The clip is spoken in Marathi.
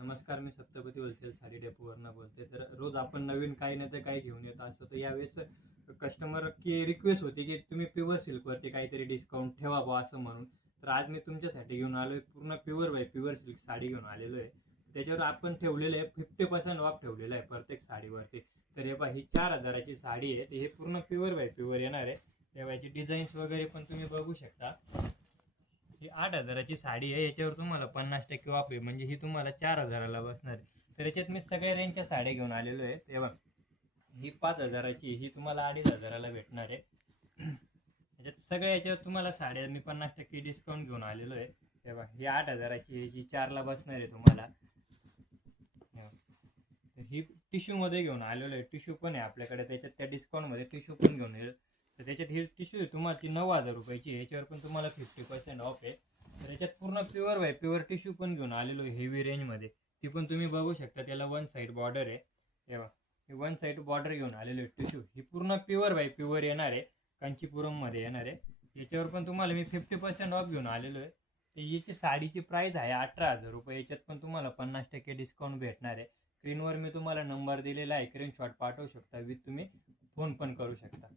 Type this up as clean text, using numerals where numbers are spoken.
नमस्कार, मी सप्तपती होलसेल साडी डेपोवरनं बोलते. तर रोज आपण नवीन काही ना तर काही घेऊन येत असतो. तर यावेळेस कस्टमर की रिक्वेस्ट होती की तुम्ही प्युअर सिल्कवरती काहीतरी डिस्काउंट ठेवा बुवा असं म्हणून. तर आज मी तुमच्यासाठी घेऊन आलो आहे पूर्ण प्युअर सिल्क साडी घेऊन आलेलो आहे. त्याच्यावर आपण ठेवलेलं आहे 50% ऑफ ठेवलेलं आहे प्रत्येक साडीवरती. तर हे पहा, ही 4000ची साडी आहे. हे पूर्ण प्युअर येणार आहे. तेव्हा याची डिझाईन्स वगैरे पण तुम्ही बघू शकता. ही 8000ची साडी आहे. याच्यावर तुम्हाला 50% ऑफ आहे, म्हणजे ही तुम्हाला 4000ला बसणार आहे. तर याच्यात मी सगळ्या रेंजच्या साड्या घेऊन आलेलो आहे. तेव्हा ही 5000ची, ही तुम्हाला 2500ला भेटणार आहे. याच्यात सगळ्या याच्यावर तुम्हाला साड्या मी 50% डिस्काउंट घेऊन आलेलो आहे. तेव्हा ही 8000ची, ही 4ला बसणार आहे तुम्हाला. तर ही टिश्यूमध्ये घेऊन आलेलो आहे. टिश्यू पण आहे आपल्याकडे, त्याच्यात त्या डिस्काउंटमध्ये टिश्यू पण घेऊन येईल. तर त्याच्यात ही टिश्यू आहे तुम्हाला ती 9000 रुपयाची. याच्यावर पण तुम्हाला 50% ऑफ आहे. तर याच्यात पूर्ण प्युअर टिश्यू पण घेऊन आलेलो आहे हेवी रेंजमध्ये. ती पण तुम्ही बघू शकता. त्याला वन साईड बॉर्डर आहे. तेव्हा ही वन साईड बॉर्डर घेऊन आलेलो आहे टिश्यू. ही पूर्ण प्युअर येणार आहे, कांचीपुरममध्ये येणार आहे. याच्यावर पण तुम्हाला मी 50% ऑफ घेऊन आलेलो आहे. तर याची साडीची प्राईस आहे 18000 रुपये. याच्यात पण तुम्हाला 50% डिस्काउंट भेटणार आहे. स्क्रीनवर मी तुम्हाला नंबर दिलेला आहे, स्क्रीनशॉट पाठवू शकता, विथ तुम्ही फोन पण करू शकता.